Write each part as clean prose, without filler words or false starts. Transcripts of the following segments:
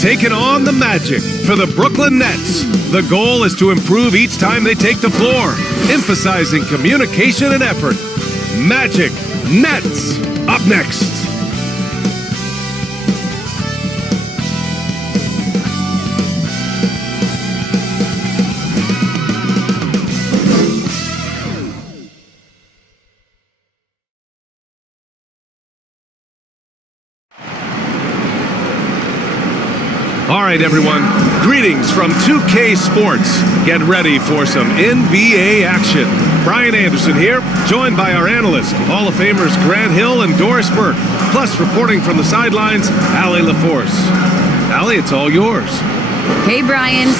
taking on the Magic for the Brooklyn Nets. The goal is to improve each time they take the floor, emphasizing communication and effort. Magic Nets up next. All right, everyone. Greetings from 2K Sports. Get ready for some NBA action. Brian Anderson here, joined by our analysts, Hall of Famers Grant Hill and Doris Burke. Plus, reporting from the sidelines, Allie LaForce. Allie, it's all yours. Hey, Brian.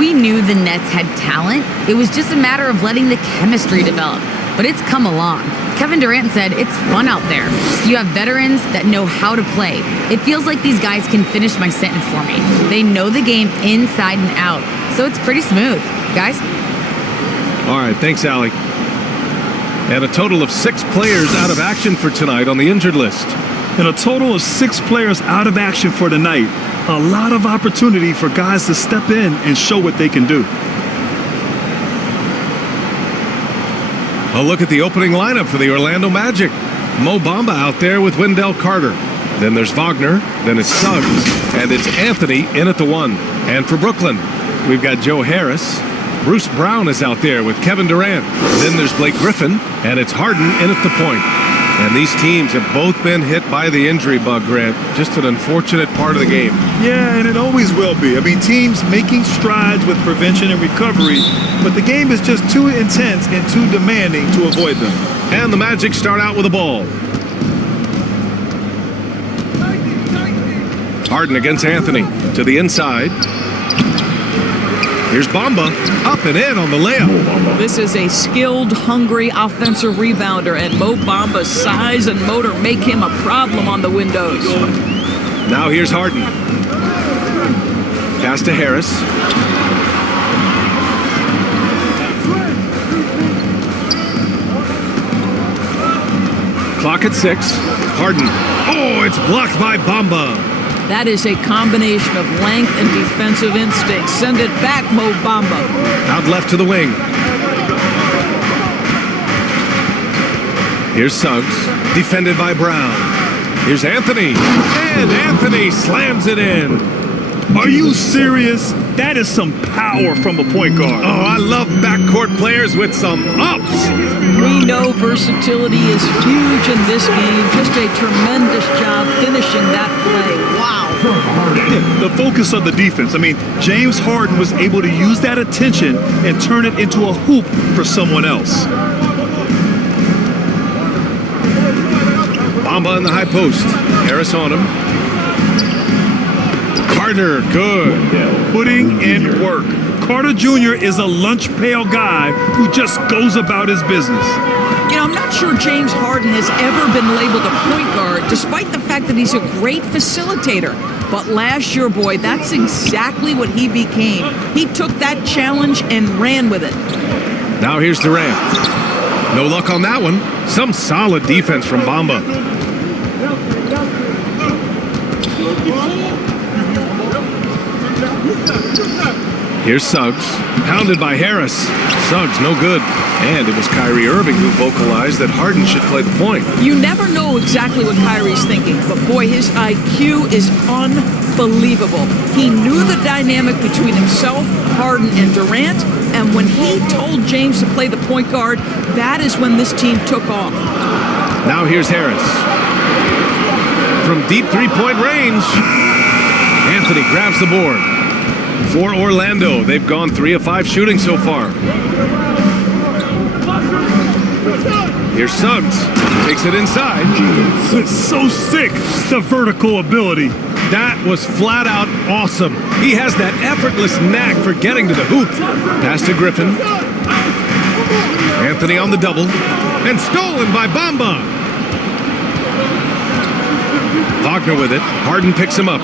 We knew the Nets had talent. It was just a matter of letting the chemistry develop. But it's come along. Kevin Durant said it's fun out there. You have veterans that know how to play. It feels like these guys can finish my sentence for me. They know the game inside and out. So it's pretty smooth. Guys? All right, thanks, Allie. And a total of 6 players out of action for tonight on the injured list. And a total of 6 players out of action for tonight. A lot of opportunity for guys to step in and show what they can do. A look at the opening lineup for the Orlando Magic. Mo Bamba out there with Wendell Carter. Then there's Wagner, then it's Suggs, and it's Anthony in at the 1. And for Brooklyn, we've got Joe Harris. Bruce Brown is out there with Kevin Durant. Then there's Blake Griffin, and it's Harden in at the point. And these teams have both been hit by the injury bug, Grant. Just an unfortunate part of the game. Yeah, and it always will be. I mean, teams making strides with prevention and recovery, but the game is just too intense and too demanding to avoid them. And the Magic start out with a ball. Harden against Anthony to the inside. Here's Bamba, up and in on the layup. This is a skilled, hungry offensive rebounder, and Mo Bamba's size and motor make him a problem on the windows. Now here's Harden. Pass to Harris. Clock at 6. Harden. Oh, it's blocked by Bamba. That is a combination of length and defensive instinct. Send it back, Mo Bamba. Out left to the wing. Here's Suggs, defended by Brown. Here's Anthony, and Anthony slams it in. Are you serious? That is some power from a point guard. Oh, I love backcourt players with some ups. We know versatility is huge in this game. Just a tremendous job finishing that play. Wow. The focus of the defense. I mean, James Harden was able to use that attention and turn it into a hoop for someone else. Bamba in the high post. Harris on him. Carter, good. Putting in work. Carter Jr. is a lunch pail guy who just goes about his business. You know, I'm not sure James Harden has ever been labeled a point guard, despite the fact that he's a great facilitator. But last year, boy, that's exactly what he became. He took that challenge and ran with it. Now here's Durant. No luck on that one. Some solid defense from Bamba. Here's Suggs, pounded by Harris. Suggs, no good. And it was Kyrie Irving who vocalized that Harden should play the point. You never know exactly what Kyrie's thinking, but boy, his IQ is unbelievable. He knew the dynamic between himself, Harden, and Durant, and when he told James to play the point guard, that is when this team took off. Now here's Harris. From deep three-point range, Anthony grabs the board. For Orlando, they've gone 3 of 5 shooting so far. Here's Suggs, takes it inside. It's so sick, the vertical ability. That was flat out awesome. He has that effortless knack for getting to the hoop. Pass to Griffin. Anthony on the double, and stolen by Bamba. Wagner with it. Harden picks him up.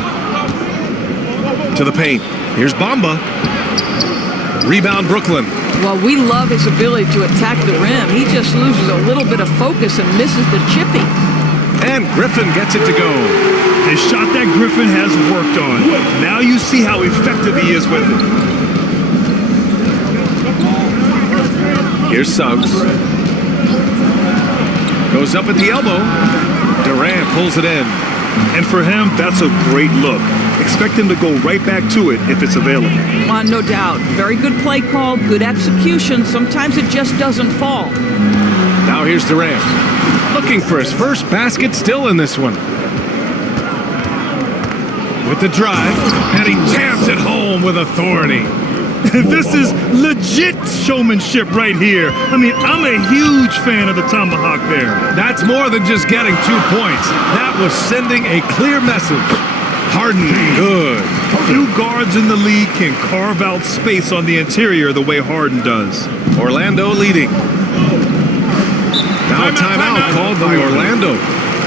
To the paint. Here's Bamba. Rebound Brooklyn. Well, we love his ability to attack the rim. He just loses a little bit of focus and misses the chippy. And Griffin gets it to go. A shot that Griffin has worked on. Now you see how effective he is with it. Here's Suggs. Goes up at the elbow. Durant pulls it in. And for him, that's a great look. Expect him to go right back to it if it's available. No doubt. Very good play call, good execution. Sometimes it just doesn't fall. Now here's Durant. Looking for his first basket still in this one. With the drive, and he jams it home with authority. This is legit showmanship right here. I mean, I'm a huge fan of the tomahawk there. That's more than just getting 2 points. That was sending a clear message. Harden, good. Few guards in the league can carve out space on the interior the way Harden does. Orlando leading. Now a timeout called by Orlando.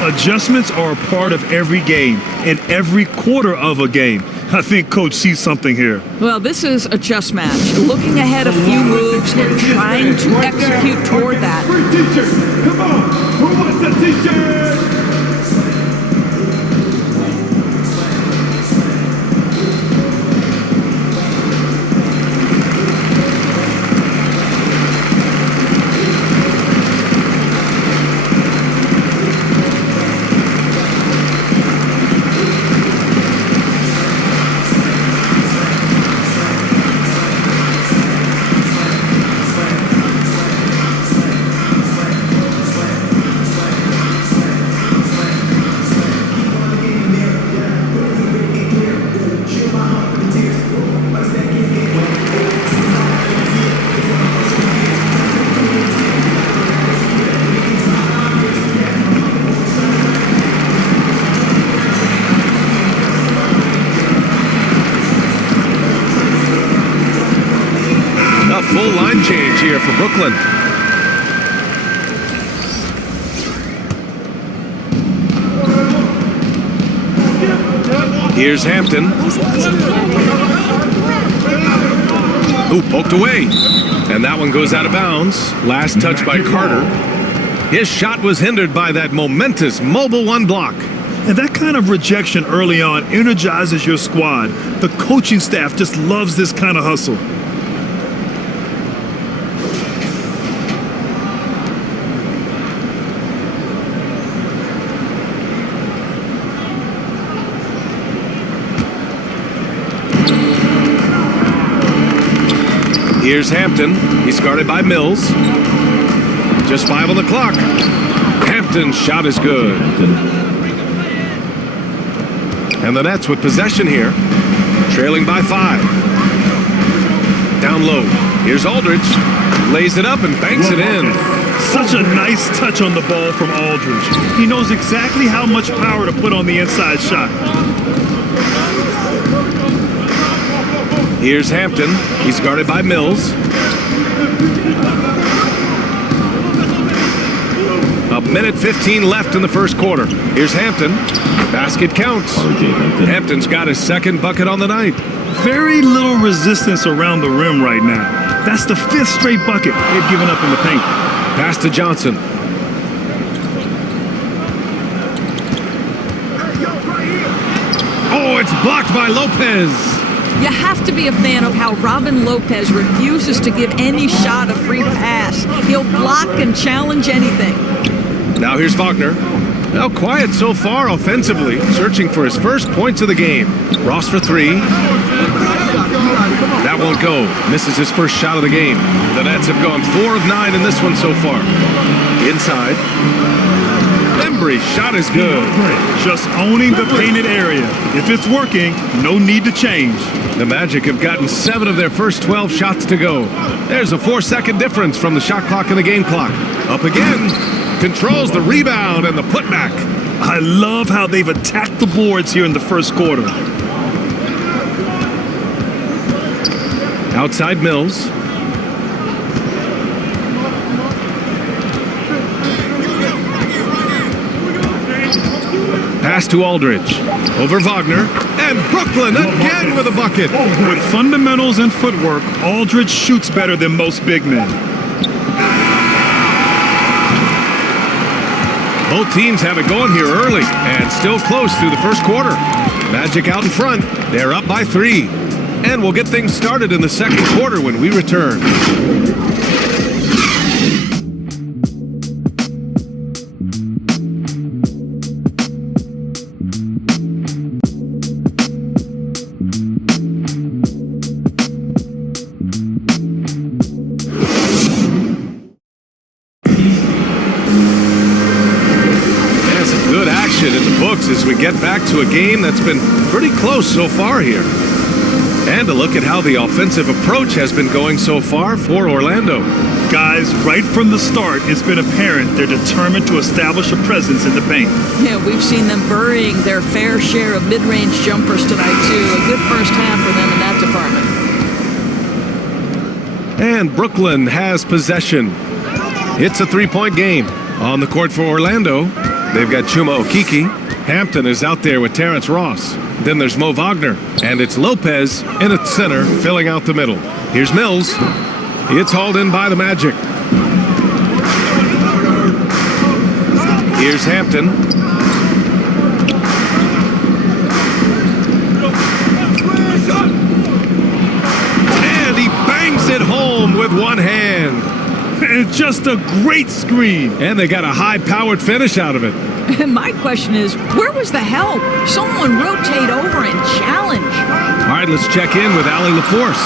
Adjustments are a part of every game and every quarter of a game. I think Coach sees something here. Well, this is a chess match. Looking ahead a few moves and trying to execute toward that. T-shirt. Come on. Who wants a T-shirt? Full line change here for Brooklyn. Here's Hampton. Ooh, poked away. And that one goes out of bounds. Last touch by Carter. His shot was hindered by that momentous mobile one block. And that kind of rejection early on energizes your squad. The coaching staff just loves this kind of hustle. Here's Hampton. He's guarded by Mills. Just 5 on the clock. Hampton's shot is good. And the Nets with possession here. Trailing by 5. Down low. Here's Aldridge. Lays it up and banks it in. Such a nice touch on the ball from Aldridge. He knows exactly how much power to put on the inside shot. Here's Hampton. He's guarded by Mills. A minute 15 left in the first quarter. Here's Hampton. Basket counts. Hampton's got his second bucket on the night. Very little resistance around the rim right now. That's the 5th straight bucket they've given up in the paint. Pass to Johnson. Oh, it's blocked by Lopez. You have to be a fan of how Robin Lopez refuses to give any shot a free pass. He'll block and challenge anything. Now here's Wagner. Now quiet so far offensively, searching for his first points of the game. Ross for 3. That won't go. Misses his first shot of the game. The Nets have gone 4 of 9 in this one so far. Inside. Embry's shot is good. Just owning the painted area. If it's working, no need to change. The Magic have gotten 7 of their first 12 shots to go. There's a 4-second difference from the shot clock and the game clock. Up again. Controls the rebound and the putback. I love how they've attacked the boards here in the first quarter. Outside Mills. Pass to Aldridge. Over Wagner. And Brooklyn again with a bucket. With fundamentals and footwork, Aldridge shoots better than most big men. Both teams have it going here early and still close through the first quarter. Magic out in front. They're up by 3. And we'll get things started in the second quarter when we return. As we get back to a game that's been pretty close so far here. And a look at how the offensive approach has been going so far for Orlando. Guys, right from the start, it's been apparent they're determined to establish a presence in the paint. Yeah, we've seen them burying their fair share of mid-range jumpers tonight, too. A good first half for them in that department. And Brooklyn has possession. It's a 3-point game. On the court for Orlando, they've got Chuma Okeke. Hampton is out there with Terrence Ross. Then there's Mo Wagner. And it's Lopez in at center, filling out the middle. Here's Mills. It's hauled in by the Magic. Here's Hampton. And he bangs it home with one hand. And it's just a great screen. And they got a high-powered finish out of it. And my question is, where was the help? Someone rotate over and challenge. All right, let's check in with Allie LaForce.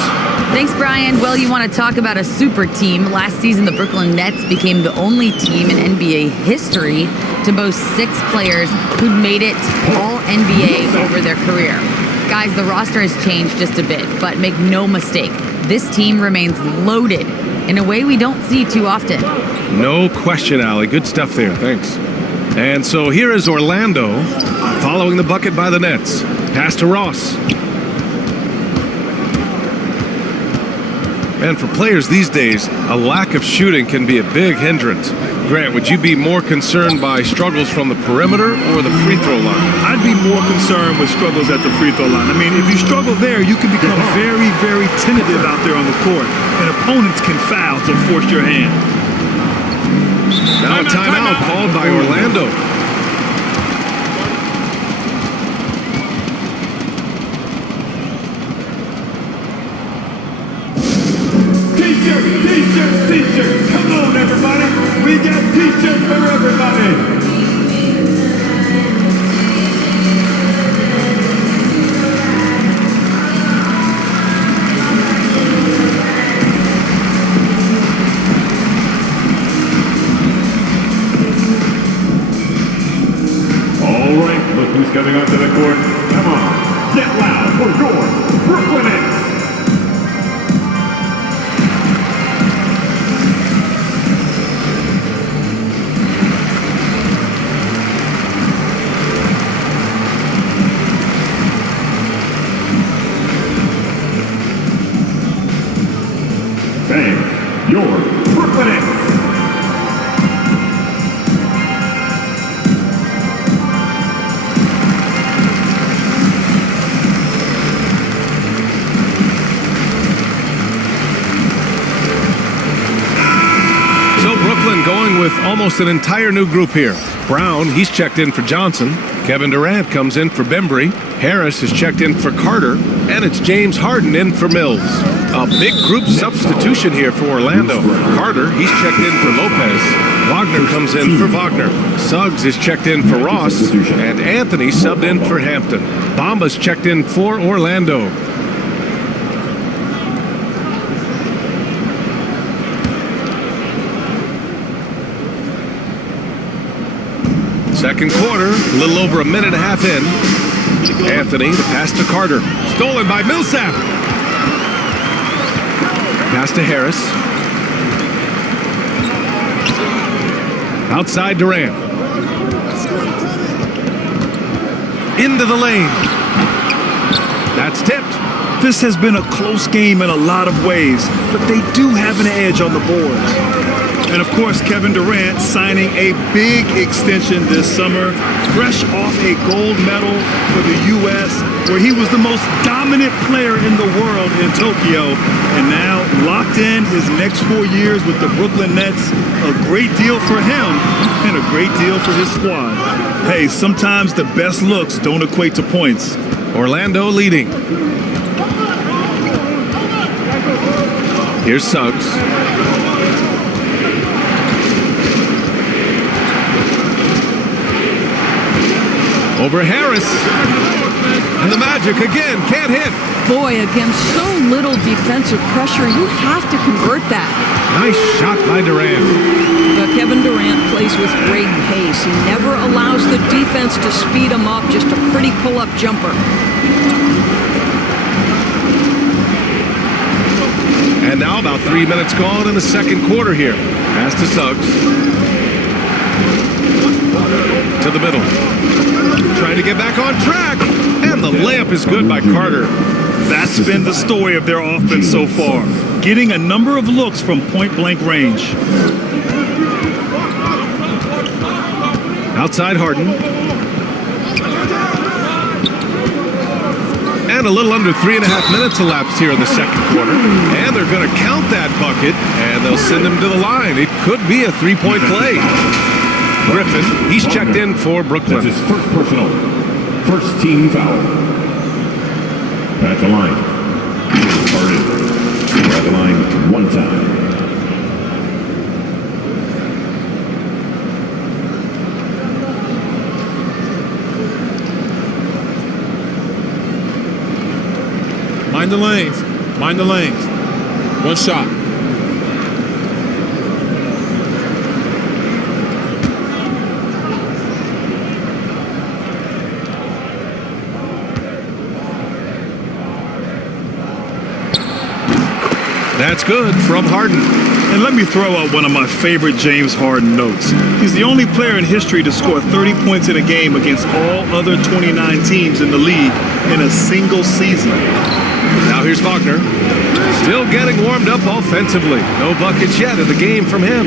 Thanks, Brian. Well, you want to talk about a super team. Last season, the Brooklyn Nets became the only team in NBA history to boast 6 players who'd made it All-NBA over their career. Guys, the roster has changed just a bit, but make no mistake, this team remains loaded in a way we don't see too often. No question, Allie. Good stuff there. Thanks. And so here is Orlando following the bucket by the Nets. Pass to Ross. And for players these days, a lack of shooting can be a big hindrance. Grant, would you be more concerned by struggles from the perimeter or the free throw line? I'd be more concerned with struggles at the free throw line. I mean, if you struggle there, you can become very, very tentative out there on the court. And opponents can foul to force your hand. Now a timeout called by Orlando. T-shirts, come on everybody. We got t-shirts for everybody. Who's coming onto the court? Come on, get loud for your Brooklyn Nets. Thanks, your Brooklyn Nets. Going with almost an entire new group here. Brown, he's checked in for Johnson. Kevin Durant comes in for Bembry. Harris is checked in for Carter. And it's James Harden in for Mills. A big group substitution here for Orlando. Carter, he's checked in for Lopez. Wagner comes in for Wagner. Suggs is checked in for Ross. And Anthony subbed in for Hampton. Bamba's checked in for Orlando. Second quarter, a little over a minute and a half in. Anthony, the pass to Carter. Stolen by Millsap. Pass to Harris. Outside Durant. Into the lane. That's tipped. This has been a close game in a lot of ways, but they do have an edge on the boards. And of course, Kevin Durant signing a big extension this summer, fresh off a gold medal for the U.S., where he was the most dominant dominant player in the world in Tokyo, and now locked in his next 4 years with the Brooklyn Nets. A great deal for him and a great deal for his squad. Hey, sometimes the best looks don't equate to points. Orlando leading. Here's Suggs. Over Harris. And the Magic again can't hit. Boy, against so little defensive pressure, you have to convert that. Nice shot by Durant. But Kevin Durant plays with great pace. He never allows the defense to speed him up. Just a pretty pull-up jumper. And now about 3 minutes gone in the second quarter here. Pass to Suggs. To the middle. Trying to get back on track. And the layup is good by Carter. That's been the story of their offense so far. Getting a number of looks from point-blank range. Outside Harden. And a little under 3.5 minutes elapsed here in the second quarter. And they're going to count that bucket, and they'll send him to the line. It could be a three-point play. Griffin, he's checked in for Brooklyn. That's his first personal. First team foul. At the line. Harden. At the line one time. Mind the lanes. Mind the lanes. One shot. That's good from Harden. And let me throw out one of my favorite James Harden notes. He's the only player in history to score 30 points in a game against all other 29 teams in the league in a single season. Now here's Wagner. Still getting warmed up offensively. No buckets yet in the game from him.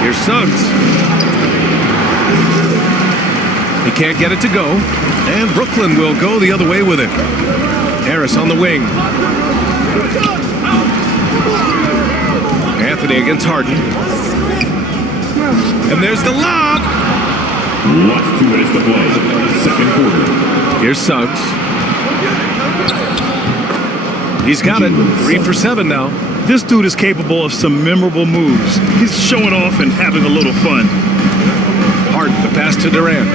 Here's Suggs. He can't get it to go. And Brooklyn will go the other way with it. Harris on the wing. Anthony against Harden. And there's the lob. Lost 2 minutes to play. Second quarter. Here's Suggs. He's got it. 3 for 7 now. This dude is capable of some memorable moves. He's showing off and having a little fun. Harden, the pass to Durant.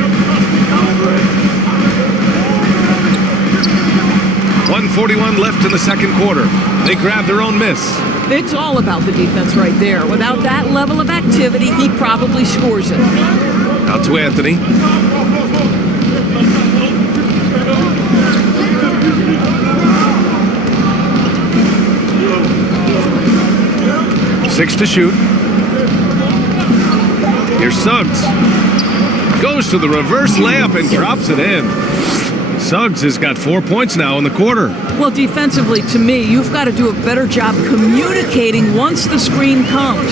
1:41 left in the second quarter. They grab their own miss. It's all about the defense right there. Without that level of activity, he probably scores it. Out to Anthony. Six to shoot. Here's Suggs. Goes to the reverse layup and drops it in. Suggs has got 4 points now in the quarter. Well, defensively, to me, you've got to do a better job communicating once the screen comes.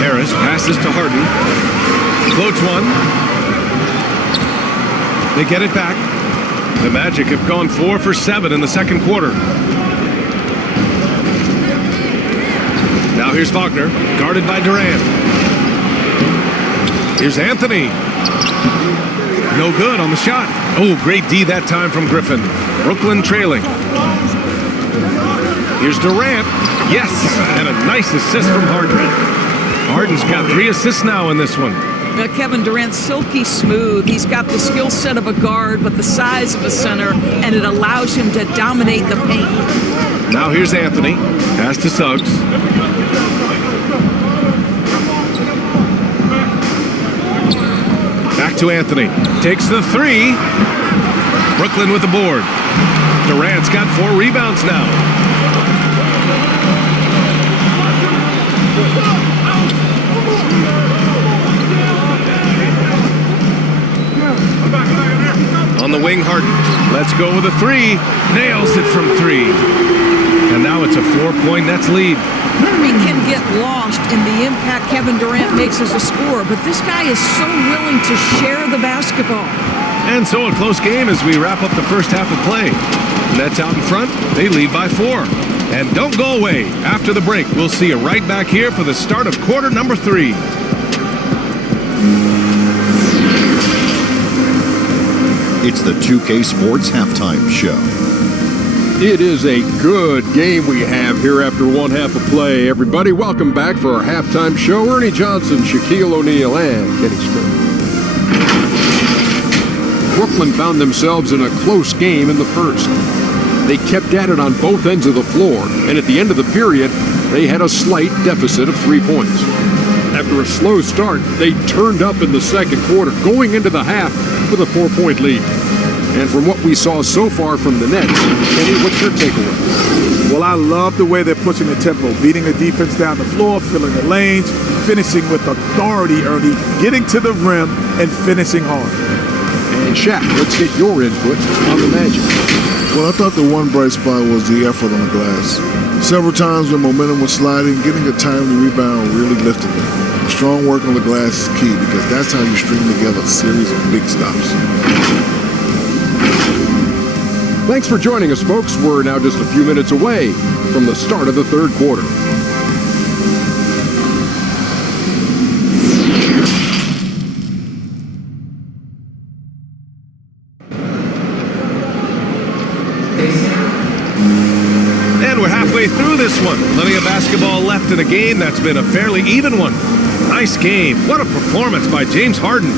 Harris passes to Harden. Floats one. They get it back. The Magic have gone 4 for 7 in the second quarter. Now here's Wagner, guarded by Durant. Here's Anthony. No good on the shot. Oh, great D that time from Griffin. Brooklyn trailing. Here's Durant. Yes, and a nice assist from Harden. Harden's got 3 assists now in this one. Kevin Durant's silky smooth. He's got the skill set of a guard, but the size of a center, and it allows him to dominate the paint. Now here's Anthony. Pass to Suggs. Back to Anthony. Takes the 3. Brooklyn with the board. Durant's got 4 rebounds now. On the wing, Harden. Let's go with a 3. Nails it from 3. And now it's a 4-point Nets lead. We can get lost in the impact Kevin Durant makes as a scorer, but this guy is so willing to share the basketball. And so a close game as we wrap up the first half of play. Nets out in front, they lead by 4. And don't go away. After the break, we'll see you right back here for the start of quarter number 3. It's the 2K Sports Halftime Show. It is a good game we have here after one half of play. Everybody, welcome back for our halftime show. Ernie Johnson, Shaquille O'Neal, and Kenny Smith. Brooklyn found themselves in a close game in the first. They kept at it on both ends of the floor, and at the end of the period, they had a slight deficit of 3 points. After a slow start, they turned up in the second quarter, going into the half with a 4-point lead. And from what we saw so far from the Nets, Kenny, what's your takeaway? Well, I love the way they're pushing the tempo, beating the defense down the floor, filling the lanes, finishing with authority, Ernie, getting to the rim and finishing hard. And Shaq, let's get your input on the Magic. Well, I thought the one bright spot was the effort on the glass. Several times when momentum was sliding, getting a timely rebound really lifted them. Strong work on the glass is key because that's how you string together a series of big stops. Thanks for joining us, folks. We're now just a few minutes away from the start of the third quarter. And we're halfway through this one. Plenty of basketball left in a game that's been a fairly even one. Nice game. What a performance by James Harden.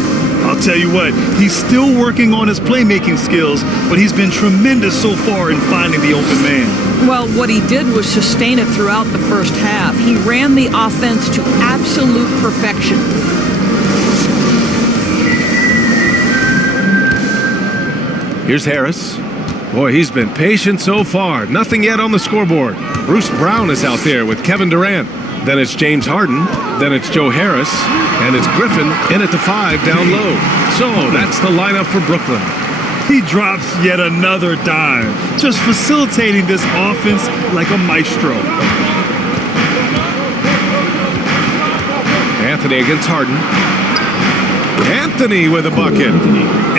I'll tell you what, he's still working on his playmaking skills, but he's been tremendous so far in finding the open man. Well, what he did was sustain it throughout the first half. He ran the offense to absolute perfection. Here's Harris. Boy, he's been patient so far. Nothing yet on the scoreboard. Bruce Brown is out there with Kevin Durant. Then it's James Harden. Then it's Joe Harris. And it's Griffin in at the 5 down low. So that's the lineup for Brooklyn. He drops yet another dive, just facilitating this offense like a maestro. Anthony against Harden. Anthony with a bucket.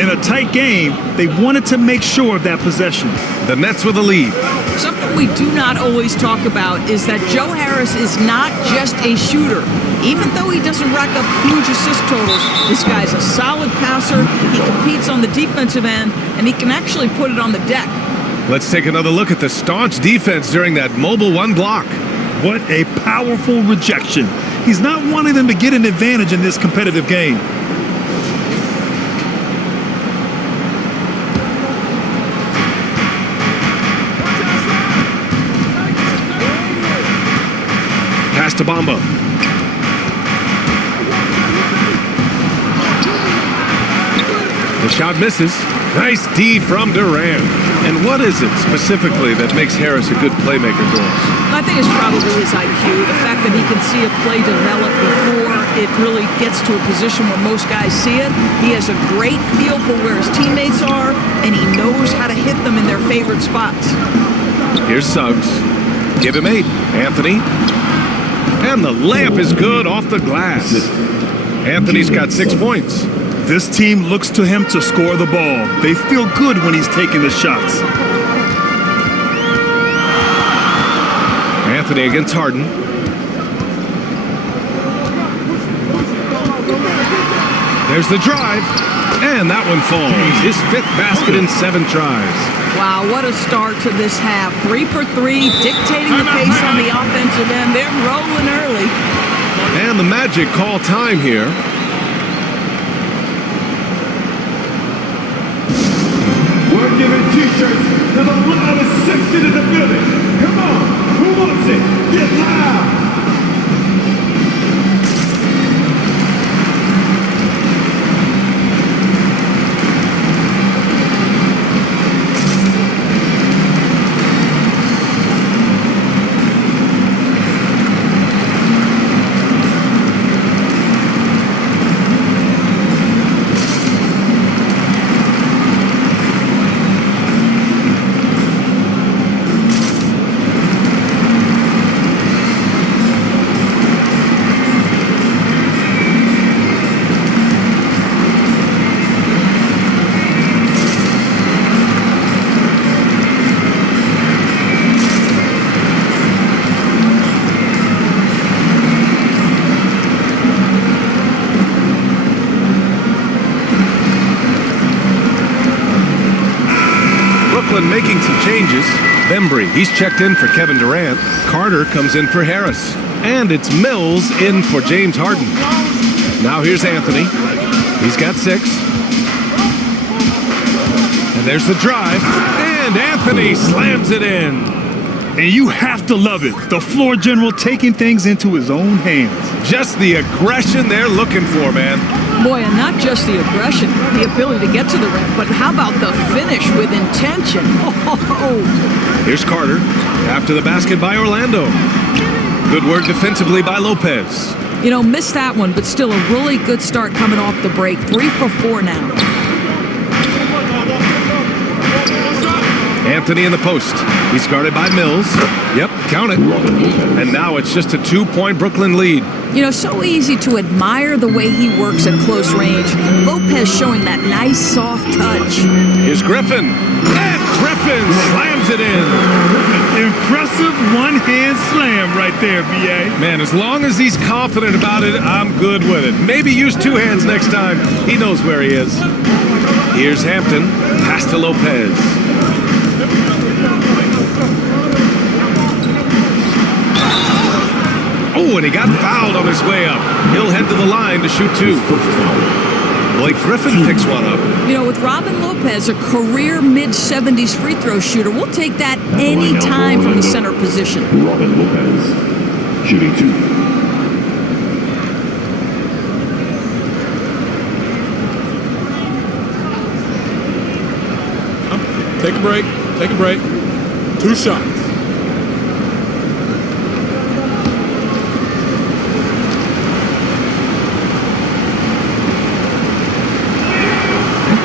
In a tight game, they wanted to make sure of that possession. The Nets with a lead. Something we do not always talk about is that Joe Harris is not just a shooter. Even though he doesn't rack up huge assist totals, this guy's a solid passer, he competes on the defensive end, and he can actually put it on the deck. Let's take another look at the staunch defense during that mobile 1 block. What a powerful rejection. He's not wanting them to get an advantage in this competitive game. Pass to Bamba. The shot misses. Nice D from Durant. And what is it specifically that makes Harris a good playmaker, Doris? I think it's probably his IQ, the fact that he can see a play develop before it really gets to a position where most guys see it. He has a great feel for where his teammates are, and he knows how to hit them in their favorite spots. Here's Suggs. Give him 8. Anthony. And the layup is good off the glass. Anthony's got 6 points. This team looks to him to score the ball. They feel good when he's taking the shots. Anthony against Harden. There's the drive. And that one falls. His 5th basket in 7 tries. Wow, what a start to this half. 3 for 3, dictating the pace on the offensive end. They're rolling early. And the Magic call time here. We're giving t-shirts to the loudest section in the building. Come on, who wants it? Get loud! Brooklyn making some changes. Bembry, he's checked in for Kevin Durant. Carter comes in for Harris. And it's Mills in for James Harden. Now here's Anthony. He's got 6. And there's the drive. And Anthony slams it in. And you have to love it. The floor general taking things into his own hands. Just the aggression they're looking for, man. Boy, and not just the aggression, the ability to get to the rim, but how about the finish with intention? Oh. Here's Carter. After the basket by Orlando. Good work defensively by Lopez. You know, missed that one, but still a really good start coming off the break. 3 for 4 now. Anthony in the post. He's guarded by Mills. Yep, count it. And now it's just a 2-point Brooklyn lead. You know, so easy to admire the way he works at close range. Lopez showing that nice, soft touch. Here's Griffin. And Griffin slams it in. Impressive one-hand slam right there, B.A. Man, as long as he's confident about it, I'm good with it. Maybe use 2 hands next time. He knows where he is. Here's Hampton. Pass to Lopez. Oh, and he got fouled on his way up. He'll head to the line to shoot 2. Blake Griffin picks one up. You know, with Robin Lopez, a career mid-70s free throw shooter, we'll take that any time from the center position. Robin Lopez, shooting 2. Take a break. Take a break. 2 shots.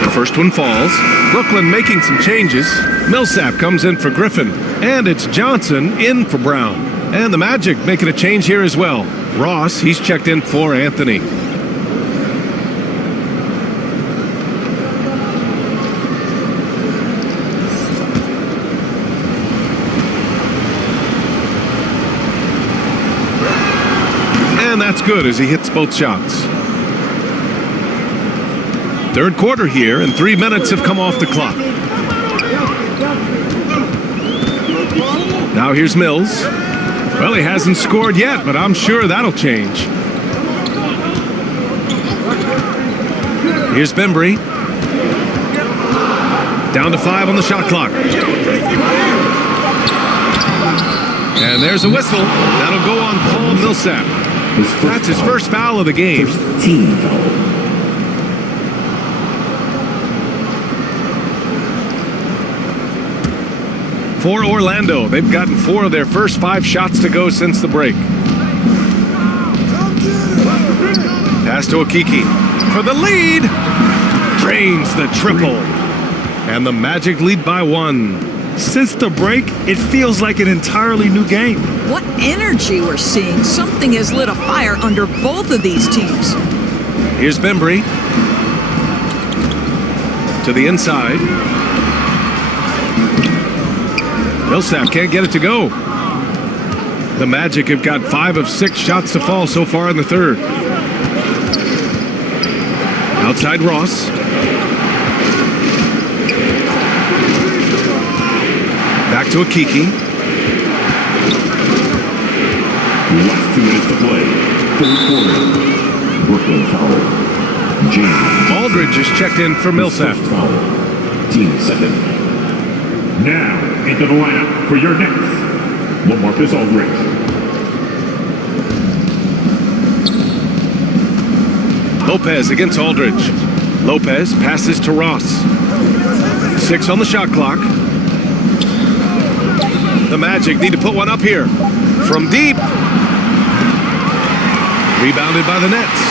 The first one falls. Brooklyn making some changes. Millsap comes in for Griffin. And it's Johnson in for Brown. And the Magic making a change here as well. Ross, he's checked in for Anthony. And that's good as he hits both shots. Third quarter here, and 3 minutes have come off the clock. Now here's Mills. Well, he hasn't scored yet, but I'm sure that'll change. Here's Bembry. Down to 5 on the shot clock. And there's a whistle. That'll go on Paul Millsap. That's his first foul of the game. Team foul. For Orlando, they've gotten 4 of their first 5 shots to go since the break. Pass to Okiki for the lead. Drains the triple. And the Magic lead by 1. Since the break, it feels like an entirely new game. What energy we're seeing. Something has lit a fire under both of these teams. Here's Bembry. To the inside. Millsap can't get it to go. The Magic have got 5 of 6 shots to fall so far in the third. Outside Ross. Back to Okiki. Last 2 minutes to play. Third quarter. Brooklyn foul. James Aldridge is checked in for Millsap. Foul. Team second. Now into the lineup for your Nets. LaMarcus Aldridge. Lopez against Aldridge. Lopez passes to Ross. 6 on the shot clock. The Magic need to put one up here. From deep. Rebounded by the Nets.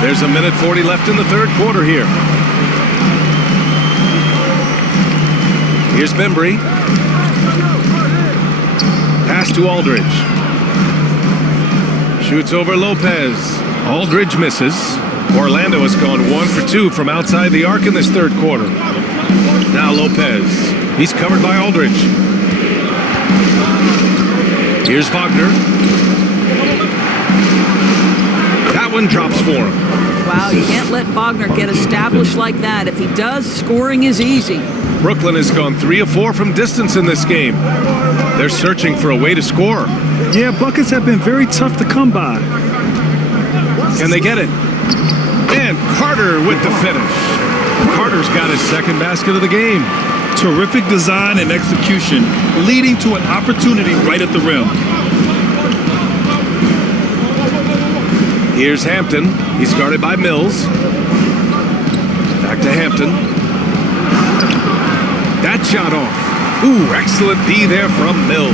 There's a minute 40 left in the third quarter here. Here's Bembry. Pass to Aldridge. Shoots over Lopez. Aldridge misses. Orlando has gone 1 for 2 from outside the arc in this third quarter. Now Lopez. He's covered by Aldridge. Here's Wagner. That one drops for him. Wow, you can't let Wagner get established like that. If he does, scoring is easy. Brooklyn has gone 3 of 4 from distance in this game. They're searching for a way to score. Yeah, buckets have been very tough to come by. Can they get it? And Carter with the finish. Carter's got his second basket of the game. Terrific design and execution, leading to an opportunity right at the rim. Here's Hampton. He's guarded by Mills. Back to Hampton. That shot off. Ooh, excellent D there from Mills.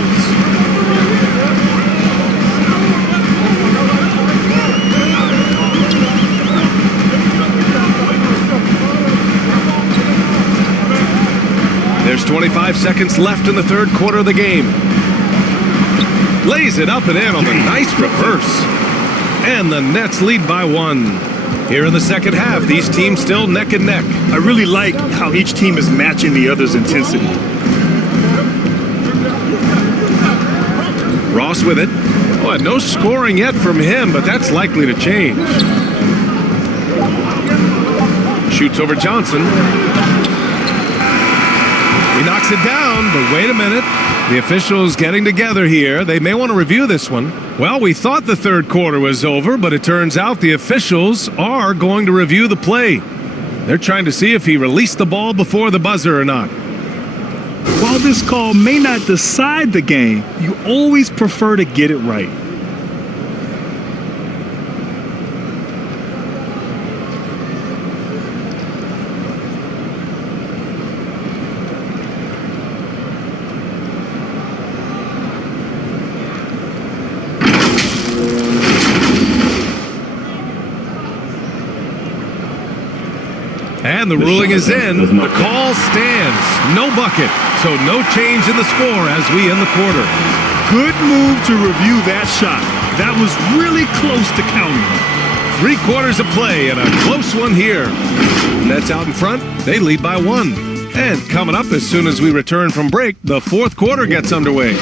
There's 25 seconds left in the third quarter of the game. Lays it up and in on the nice reverse. And the Nets lead by 1. Here in the second half, these teams still neck and neck. I really like how each team is matching the other's intensity. Ross with it. Oh, no scoring yet from him, but that's likely to change. Shoots over Johnson. He knocks it down, but wait a minute. The officials getting together here. They may want to review this one. Well, we thought the third quarter was over, but it turns out the officials are going to review the play. They're trying to see if he released the ball before the buzzer or not. While this call may not decide the game, you always prefer to get it right. And the ruling is in. The call stands. No bucket. So no change in the score as we end the quarter. Good move to review that shot. That was really close to counting. 3 quarters of play and a close one here. Nets out in front. They lead by 1. And coming up as soon as we return from break, the fourth quarter gets underway.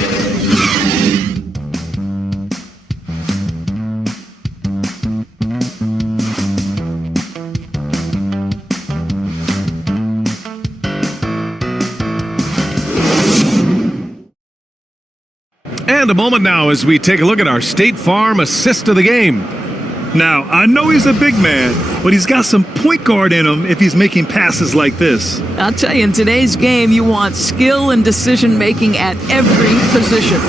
And a moment now as we take a look at our State Farm assist of the game. Now, I know he's a big man, but he's got some point guard in him if he's making passes like this. I'll tell you, in today's game, you want skill and decision making at every position.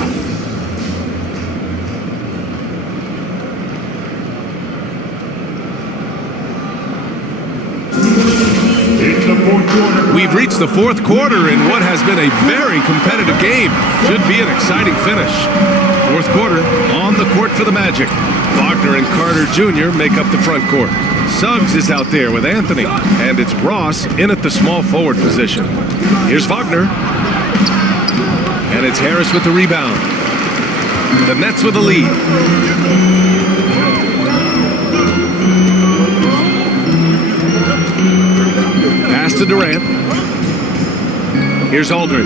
We've reached the fourth quarter in what has been a very competitive game. Should be an exciting finish. Fourth quarter on the court for the Magic. Wagner and Carter Jr. make up the front court. Suggs is out there with Anthony, and it's Ross in at the small forward position. Here's Wagner. And it's Harris with the rebound. The Nets with the lead. Pass to Durant. Here's Aldridge.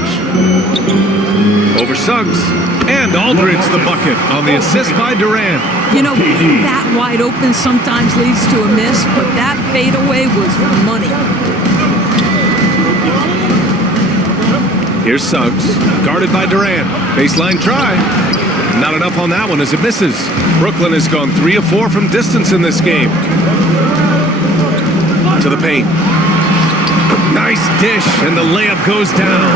Over Suggs. And Aldridge the bucket on the assist by Durant. You know, being that wide open sometimes leads to a miss, but that fadeaway was money. Here's Suggs. Guarded by Durant. Baseline try. Not enough on that one as it misses. Brooklyn has gone 3 of 4 from distance in this game. To the paint. Nice dish, and the layup goes down.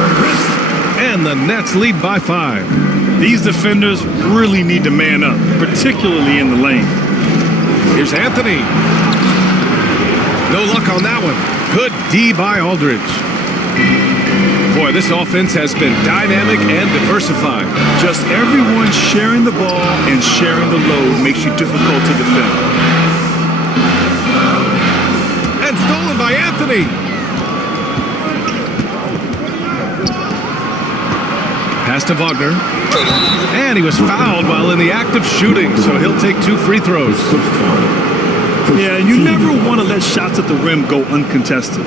And the Nets lead by 5. These defenders really need to man up, particularly in the lane. Here's Anthony. No luck on that one. Good D by Aldridge. Boy, this offense has been dynamic and diversified. Just everyone sharing the ball and sharing the load makes you difficult to defend. And stolen by Anthony. Pass to Wagner. And he was fouled while in the act of shooting, so he'll take 2 free throws. Yeah, you never want to let shots at the rim go uncontested.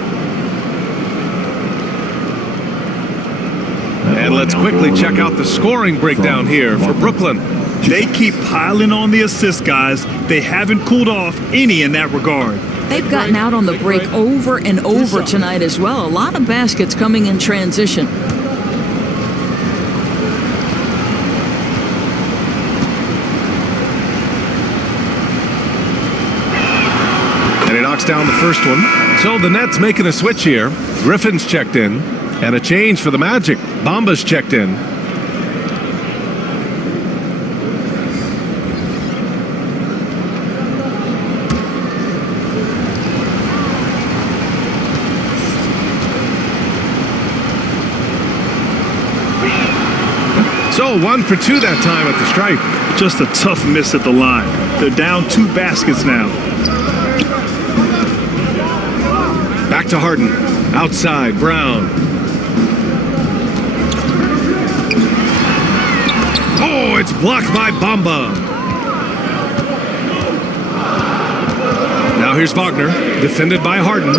And let's quickly check out the scoring breakdown here for Brooklyn. They keep piling on the assist, guys. They haven't cooled off any in that regard. They've gotten out on the break over and over tonight as well. A lot of baskets coming in transition. And he knocks down the first one. So the Nets making a switch here. Griffin's checked in. And a change for the Magic. Bamba's checked in. So 1 for 2 that time at the stripe. Just a tough miss at the line. They're down 2 baskets now. Back to Harden. Outside, Brown. Oh, it's blocked by Bamba. Now here's Wagner, defended by Harden.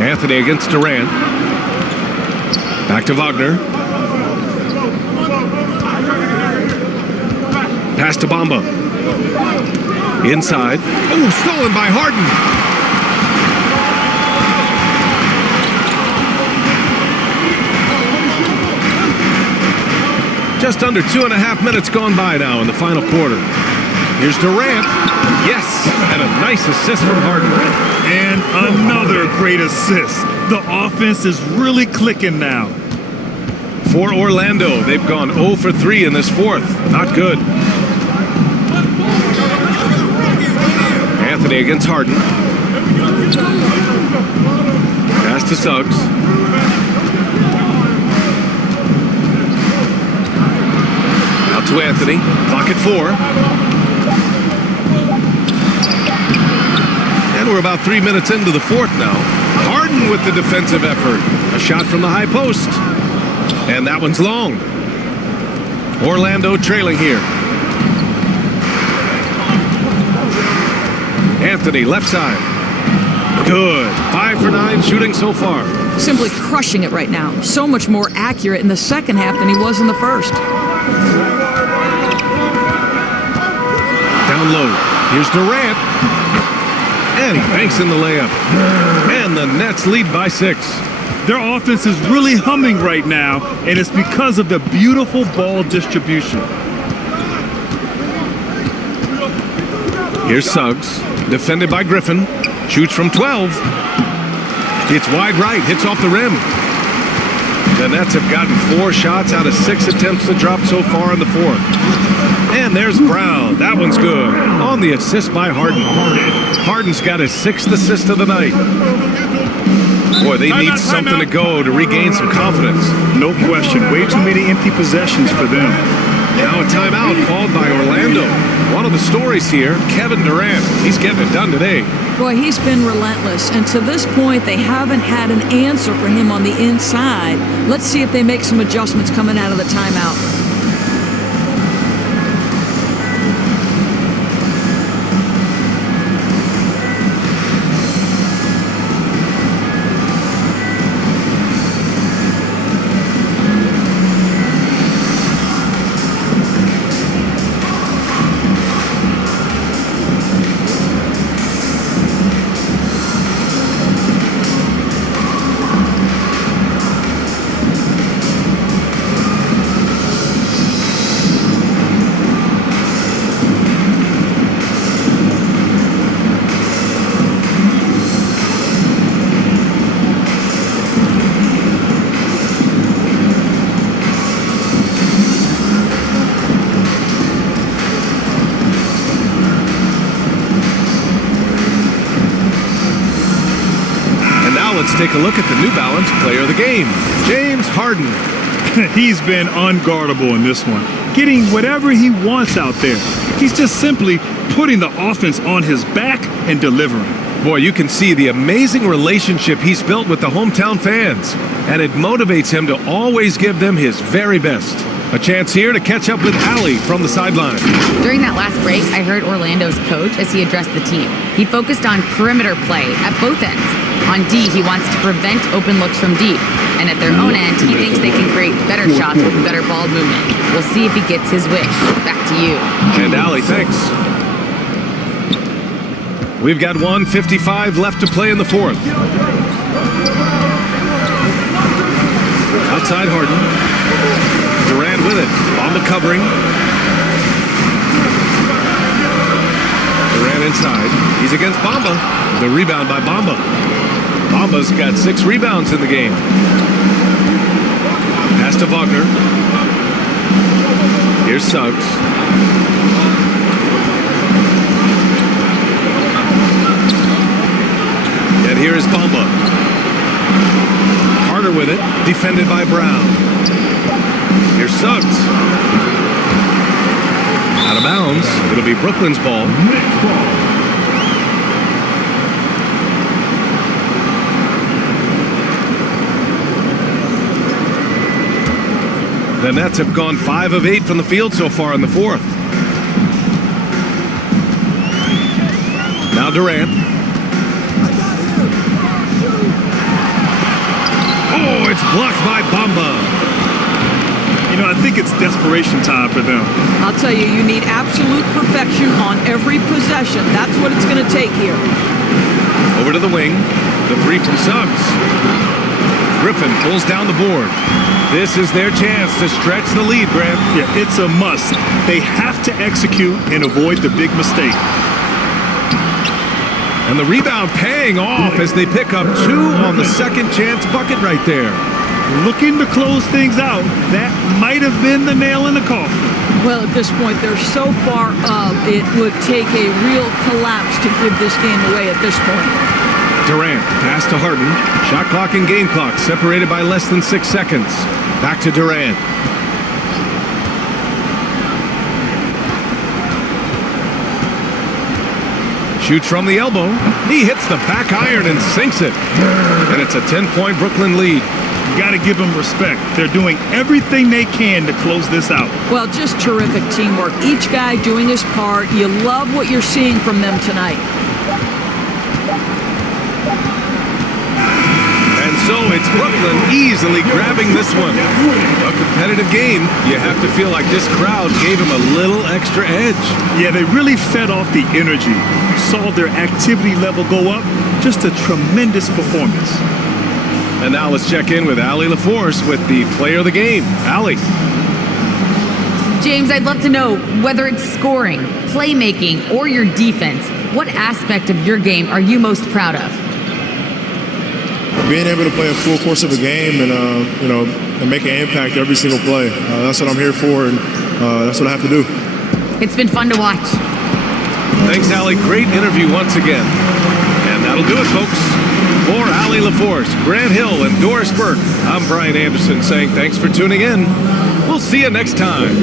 Anthony against Durant. Back to Wagner. Pass to Bamba. Inside. Oh, stolen by Harden. Just under 2.5 minutes gone by now in the final quarter. Here's Durant. Yes, and a nice assist from Harden. And another great assist. The offense is really clicking now. For Orlando, they've gone 0 for 3 in this fourth. Not good. Anthony against Harden. Pass to Suggs. Out to Anthony. Clock at 4. And we're about 3 minutes into the fourth now. Harden with the defensive effort. A shot from the high post. And that one's long. Orlando trailing here. Anthony, left side. Good. 5 for 9 shooting so far. Simply crushing it right now. So much more accurate in the second half than he was in the first. Down low. Here's Durant. And he banks in the layup. And the Nets lead by 6. Their offense is really humming right now, and it's because of the beautiful ball distribution. Here's Suggs, defended by Griffin. Shoots from 12. It's wide right, hits off the rim. The Nets have gotten 4 shots out of 6 attempts to drop so far in the fourth. And there's Brown. That one's good. On the assist by Harden. Harden's got his 6th assist of the night. Boy, they need something to go to regain some confidence. No question. Way too many empty possessions for them. Now a timeout called by Orlando. One of the stories here, Kevin Durant. He's getting it done today. Boy, he's been relentless. And to this point, they haven't had an answer for him on the inside. Let's see if they make some adjustments coming out of the timeout. Let's take a look at the New Balance player of the game, James Harden. He's been unguardable in this one, getting whatever he wants out there. He's just simply putting the offense on his back and delivering. Boy, you can see the amazing relationship he's built with the hometown fans, and it motivates him to always give them his very best. A chance here to catch up with Allie from the sideline. During that last break, I heard Orlando's coach as he addressed the team. He focused on perimeter play at both ends. On D, he wants to prevent open looks from deep. And at their own end, he thinks they can create better shots with better ball movement. We'll see if he gets his wish. Back to you. And Allie, thanks. We've got 1:55 left to play in the fourth. Outside Harden. Durant with it. On the covering. Durant inside. He's against Bamba. The rebound by Bamba. Bamba's got 6 rebounds in the game. Pass to Wagner. Here's Suggs. And here is Bamba. Carter with it, defended by Brown. Here's Suggs. Out of bounds. It'll be Brooklyn's ball. The Nets have gone 5 of 8 from the field so far in the fourth. Now Durant. Oh, it's blocked by Bamba. You know, I think it's desperation time for them. I'll tell you, you need absolute perfection on every possession. That's what it's going to take here. Over to the wing. The 3 from Suggs. Griffin pulls down the board. This is their chance to stretch the lead, Grant. Yeah, it's a must. They have to execute and avoid the big mistake. And the rebound paying off as they pick up 2 on the second chance bucket right there. Looking to close things out. That might have been the nail in the coffin. Well, at this point, they're so far up, it would take a real collapse to give this game away at this point. Durant, pass to Harden. Shot clock and game clock separated by less than 6 seconds. Back to Durant. Shoots from the elbow. He hits the back iron and sinks it. And it's a 10-point Brooklyn lead. You got to give them respect. They're doing everything they can to close this out. Well, just terrific teamwork. Each guy doing his part. You love what you're seeing from them tonight. And so it's Brooklyn easily grabbing this one. A competitive game. You have to feel like this crowd gave him a little extra edge. Yeah, they really fed off the energy. Saw their activity level go up. Just a tremendous performance. And now let's check in with Allie LaForce with the player of the game. Allie. James, I'd love to know whether it's scoring, playmaking, or your defense. What aspect of your game are you most proud of? Being able to play a full course of a game and, and make an impact every single play. That's what I'm here for, and that's what I have to do. It's been fun to watch. Thanks, Allie. Great interview once again. And that'll do it, folks. For Allie LaForce, Grant Hill, and Doris Burke, I'm Brian Anderson saying thanks for tuning in. We'll see you next time.